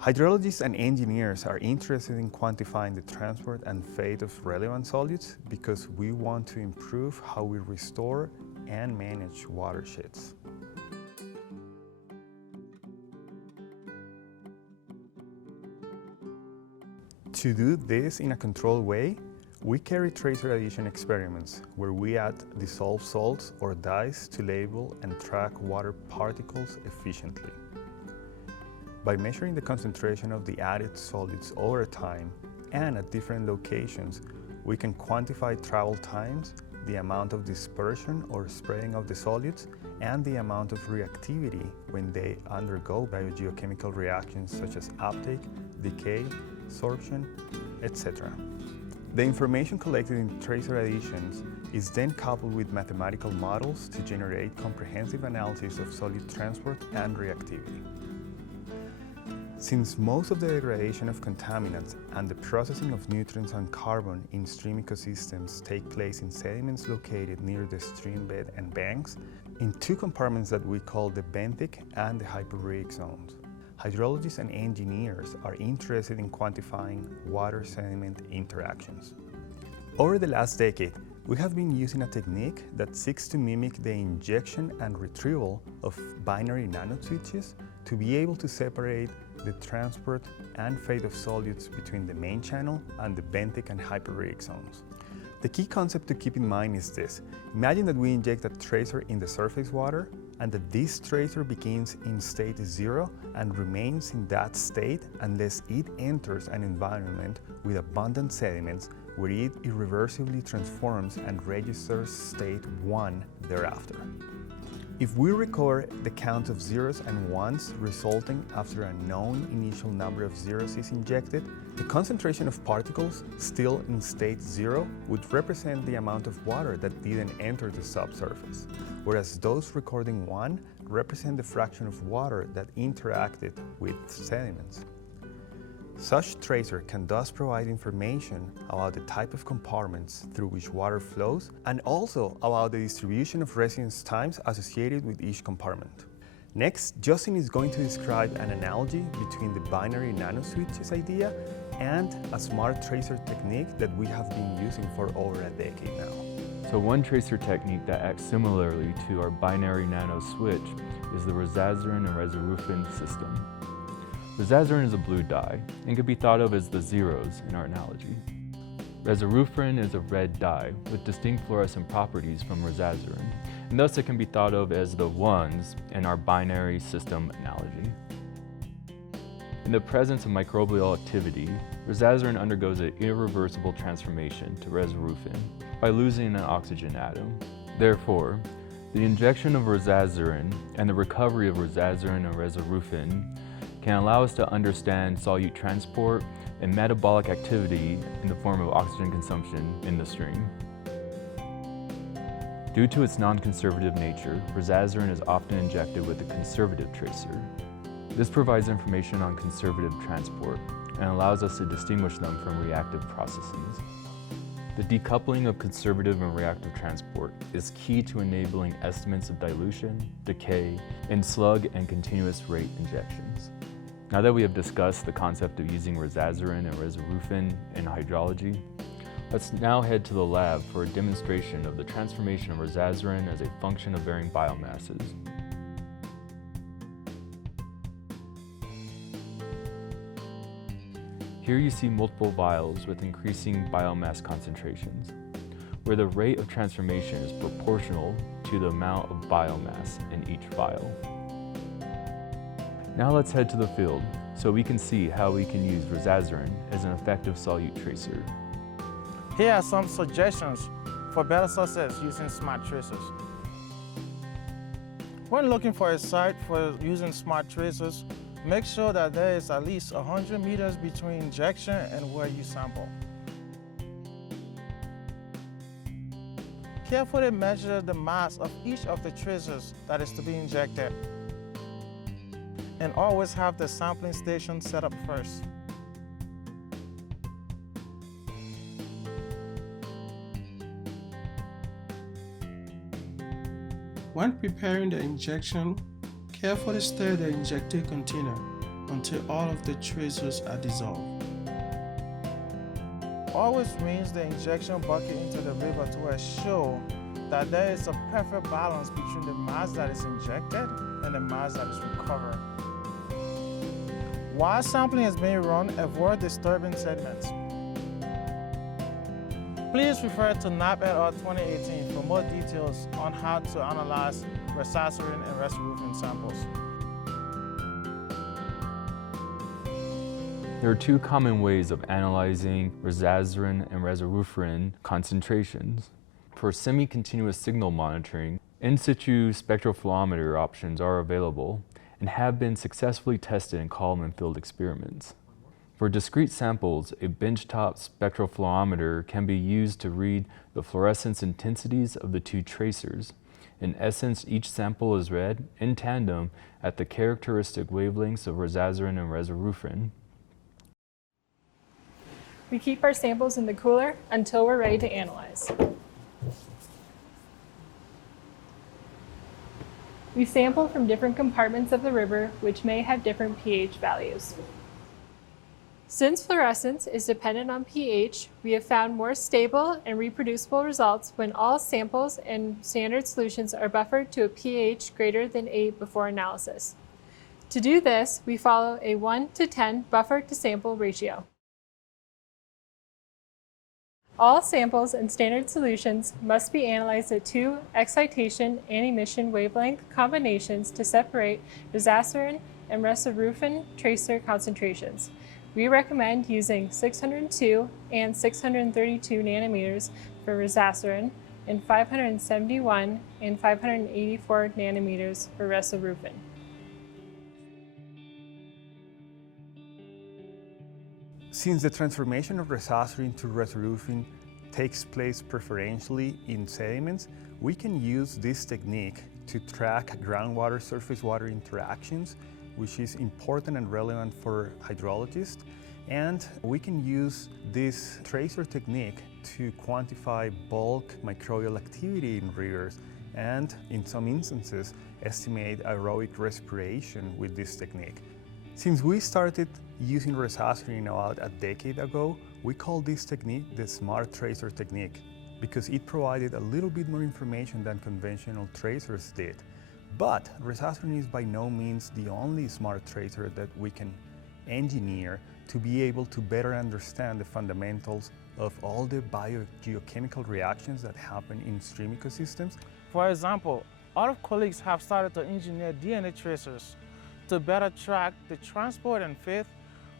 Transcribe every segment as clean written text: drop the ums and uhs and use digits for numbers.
Hydrologists and engineers are interested in quantifying the transport and fate of relevant solutes because we want to improve how we restore and manage watersheds. To do this in a controlled way, we carry tracer addition experiments where we add dissolved salts or dyes to label and track water particles efficiently. By measuring the concentration of the added solutes over time and at different locations, we can quantify travel times, the amount of dispersion or spreading of the solutes, and the amount of reactivity when they undergo biogeochemical reactions such as uptake, decay, sorption, etc. The information collected in tracer additions is then coupled with mathematical models to generate comprehensive analysis of solute transport and reactivity. Since most of the degradation of contaminants and the processing of nutrients and carbon in stream ecosystems take place in sediments located near the stream bed and banks, in two compartments that we call the benthic and the hyporheic zones, hydrologists and engineers are interested in quantifying water-sediment interactions. Over the last decade, we have been using a technique that seeks to mimic the injection and retrieval of binary nanoswitches to be able to separate the transport and fate of solutes between the main channel and the benthic and hyporheic zones. The key concept to keep in mind is this. Imagine that we inject a tracer in the surface water and that this tracer begins in state 0 and remains in that state unless it enters an environment with abundant sediments where it irreversibly transforms and registers state 1 thereafter. If we recover the count of zeros and ones resulting after a known initial number of zeros is injected, the concentration of particles still in state 0 would represent the amount of water that didn't enter the subsurface, whereas those recording 1 represent the fraction of water that interacted with sediments. Such tracer can thus provide information about the type of compartments through which water flows and also about the distribution of residence times associated with each compartment. Next, Justin is going to describe an analogy between the binary nanoswitches idea and a smart tracer technique that we have been using for over a decade now. So one tracer technique that acts similarly to our binary nano switch is the Rrizazarin and rezorufin system. Rrizazarin is a blue dye and can be thought of as the zeros in our analogy. Rezorufin is a red dye with distinct fluorescent properties from Rrizazarin, and thus it can be thought of as the ones in our binary system analogy. In the presence of microbial activity, Rrizazarin undergoes an irreversible transformation to rezorufin by losing an oxygen atom. Therefore, the injection of Rrizazarin and the recovery of Rrizazarin and rezorufin can allow us to understand solute transport and metabolic activity in the form of oxygen consumption in the stream. Due to its non-conservative nature, Rrizazarin is often injected with a conservative tracer. This provides information on conservative transport and allows us to distinguish them from reactive processes. The decoupling of conservative and reactive transport is key to enabling estimates of dilution, decay, and slug and continuous rate injections. Now that we have discussed the concept of using Rrizazarin and rezorufin in hydrology, let's now head to the lab for a demonstration of the transformation of Rrizazarin as a function of varying biomasses. Here you see multiple vials with increasing biomass concentrations, where the rate of transformation is proportional to the amount of biomass in each vial. Now let's head to the field so we can see how we can use Rrizazarin as an effective solute tracer. Here are some suggestions for better success using smart tracers. When looking for a site for using smart tracers, make sure that there is at least 100 meters between injection and where you sample. Carefully measure the mass of each of the tracers that is to be injected. And always have the sampling station set up first. When preparing the injection, carefully stir the injected container until all of the tracers are dissolved. Always rinse the injection bucket into the river to assure that there is a perfect balance between the mass that is injected and the mass that is recovered. While sampling is being run, avoid disturbing sediments. Please refer to NSF EAR 2018 for more details on how to analyze rezasurin and rezorufin samples. There are two common ways of analyzing resoruzin and rezorufin concentrations. For semi-continuous signal monitoring, in situ spectrophotometer options are available and have been successfully tested in column and field experiments. For discrete samples, a benchtop spectrophotometer can be used to read the fluorescence intensities of the two tracers. In essence, each sample is read in tandem at the characteristic wavelengths of resoruzin and rezorufin. We keep our samples in the cooler until we're ready to analyze. We sample from different compartments of the river, which may have different pH values. Since fluorescence is dependent on pH, we have found more stable and reproducible results when all samples and standard solutions are buffered to a pH greater than 8 before analysis. To do this, we follow a 1:10 buffer to sample ratio. All samples and standard solutions must be analyzed at 2 excitation and emission wavelength combinations to separate rezasurin and rezorufin tracer concentrations. We recommend using 602 and 632 nanometers for rezasurin and 571 and 584 nanometers for rezorufin. Since the transformation of rezasurin to rezorufin takes place preferentially in sediments, we can use this technique to track groundwater surface water interactions, which is important and relevant for hydrologists. And we can use this tracer technique to quantify bulk microbial activity in rivers and, in some instances, estimate aerobic respiration with this technique. Since we started using rezasurin about a decade ago, we call this technique the smart tracer technique because it provided a little bit more information than conventional tracers did. But rezasurin is by no means the only smart tracer that we can engineer to be able to better understand the fundamentals of all the biogeochemical reactions that happen in stream ecosystems. For example, other colleagues have started to engineer DNA tracers to better track the transport and fit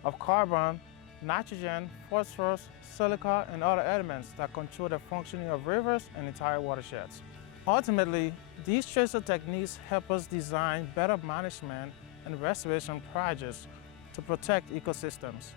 of carbon, nitrogen, phosphorus, silica, and other elements that control the functioning of rivers and entire watersheds. Ultimately, these tracer techniques help us design better management and restoration projects to protect ecosystems.